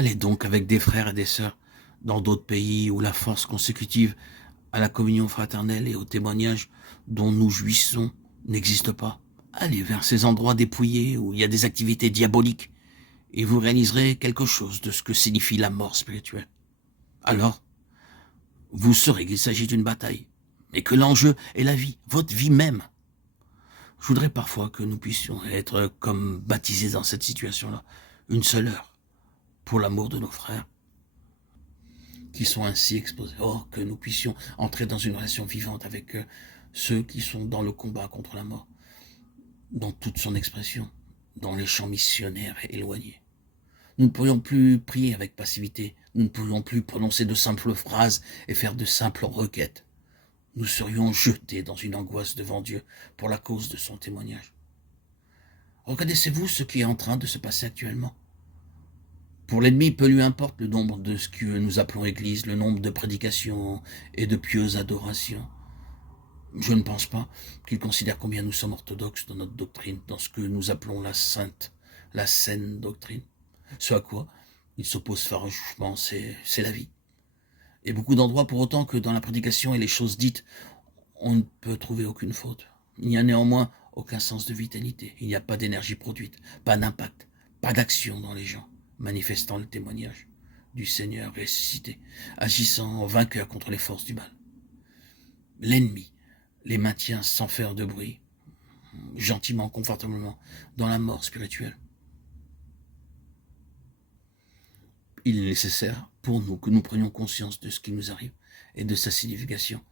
Allez donc avec des frères et des sœurs dans d'autres pays où la force consécutive à la communion fraternelle et au témoignage dont nous jouissons n'existe pas. Allez vers ces endroits dépouillés où il y a des activités diaboliques et vous réaliserez quelque chose de ce que signifie la mort spirituelle. Alors, vous saurez qu'il s'agit d'une bataille, et que l'enjeu est la vie, votre vie même. Je voudrais parfois que nous puissions être comme baptisés dans cette situation-là, une seule heure, pour l'amour de nos frères, qui sont ainsi exposés. Oh, que nous puissions entrer dans une relation vivante avec ceux qui sont dans le combat contre la mort, dans toute son expression, dans les champs missionnaires éloignés. Nous ne pourrions plus prier avec passivité, nous ne pourrions plus prononcer de simples phrases et faire de simples requêtes. Nous serions jetés dans une angoisse devant Dieu pour la cause de son témoignage. Reconnaissez-vous ce qui est en train de se passer actuellement? Pour l'ennemi, peu lui importe le nombre de ce que nous appelons Église, le nombre de prédications et de pieuses adorations. Je ne pense pas qu'il considère combien nous sommes orthodoxes dans notre doctrine, dans ce que nous appelons la saine doctrine. Ce à quoi il s'oppose farouchement, c'est la vie. Et beaucoup d'endroits, pour autant que dans la prédication et les choses dites, on ne peut trouver aucune faute. Il n'y a néanmoins aucun sens de vitalité. Il n'y a pas d'énergie produite, pas d'impact, pas d'action dans les gens, manifestant le témoignage du Seigneur ressuscité, agissant en vainqueur contre les forces du mal. L'ennemi les maintient sans faire de bruit, gentiment, confortablement, dans la mort spirituelle. Il est nécessaire pour nous que nous prenions conscience de ce qui nous arrive et de sa signification.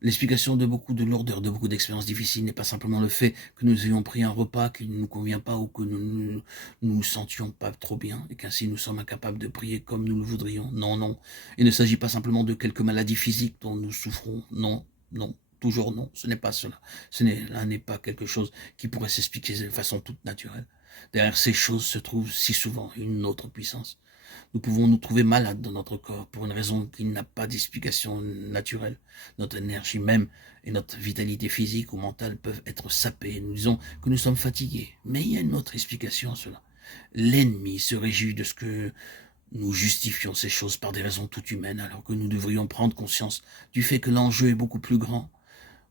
L'explication de beaucoup de lourdeur, de beaucoup d'expériences difficiles n'est pas simplement le fait que nous ayons pris un repas qui ne nous convient pas ou que nous nous sentions pas trop bien et qu'ainsi nous sommes incapables de prier comme nous le voudrions. Non, non. Il ne s'agit pas simplement de quelques maladies physiques dont nous souffrons. Non, non. Toujours non, ce n'est pas cela. Là n'est pas quelque chose qui pourrait s'expliquer de façon toute naturelle. Derrière ces choses se trouve si souvent une autre puissance. Nous pouvons nous trouver malades dans notre corps pour une raison qui n'a pas d'explication naturelle. Notre énergie même et notre vitalité physique ou mentale peuvent être sapées. Nous disons que nous sommes fatigués. Mais il y a une autre explication à cela. L'ennemi se réjouit de ce que nous justifions ces choses par des raisons toutes humaines, alors que nous devrions prendre conscience du fait que l'enjeu est beaucoup plus grand.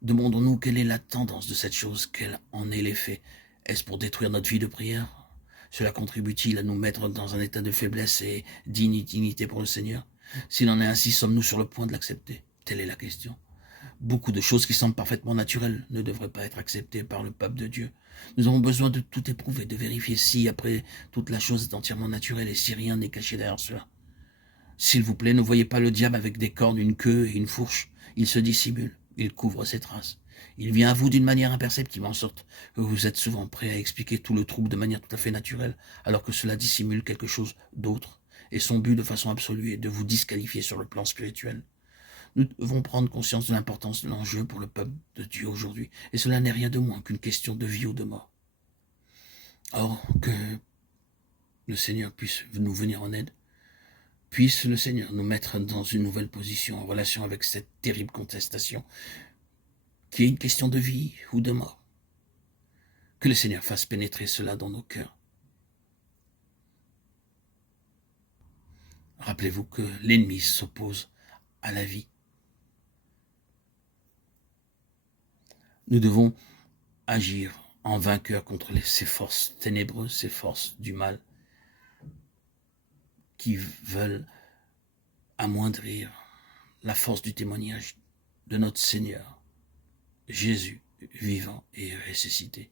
Demandons-nous quelle est la tendance de cette chose, quel en est l'effet. Est-ce pour détruire notre vie de prière? Cela contribue-t-il à nous mettre dans un état de faiblesse et d'inutilité pour le Seigneur? S'il en est ainsi, sommes-nous sur le point de l'accepter? Telle est la question. Beaucoup de choses qui semblent parfaitement naturelles ne devraient pas être acceptées par le peuple de Dieu. Nous avons besoin de tout éprouver, de vérifier si, après, toute la chose est entièrement naturelle et si rien n'est caché derrière cela. S'il vous plaît, ne voyez pas le diable avec des cornes, une queue et une fourche. Il se dissimule, il couvre ses traces. Il vient à vous d'une manière imperceptible, en sorte que vous êtes souvent prêt à expliquer tout le trouble de manière tout à fait naturelle, alors que cela dissimule quelque chose d'autre, et son but de façon absolue est de vous disqualifier sur le plan spirituel. Nous devons prendre conscience de l'importance de l'enjeu pour le peuple de Dieu aujourd'hui, et cela n'est rien de moins qu'une question de vie ou de mort. Or, que le Seigneur puisse nous venir en aide, puisse le Seigneur nous mettre dans une nouvelle position en relation avec cette terrible contestation, qui est une question de vie ou de mort. Que le Seigneur fasse pénétrer cela dans nos cœurs. Rappelez-vous que l'ennemi s'oppose à la vie. Nous devons agir en vainqueur contre ces forces ténébreuses, ces forces du mal, qui veulent amoindrir la force du témoignage de notre Seigneur, Jésus, vivant et ressuscité.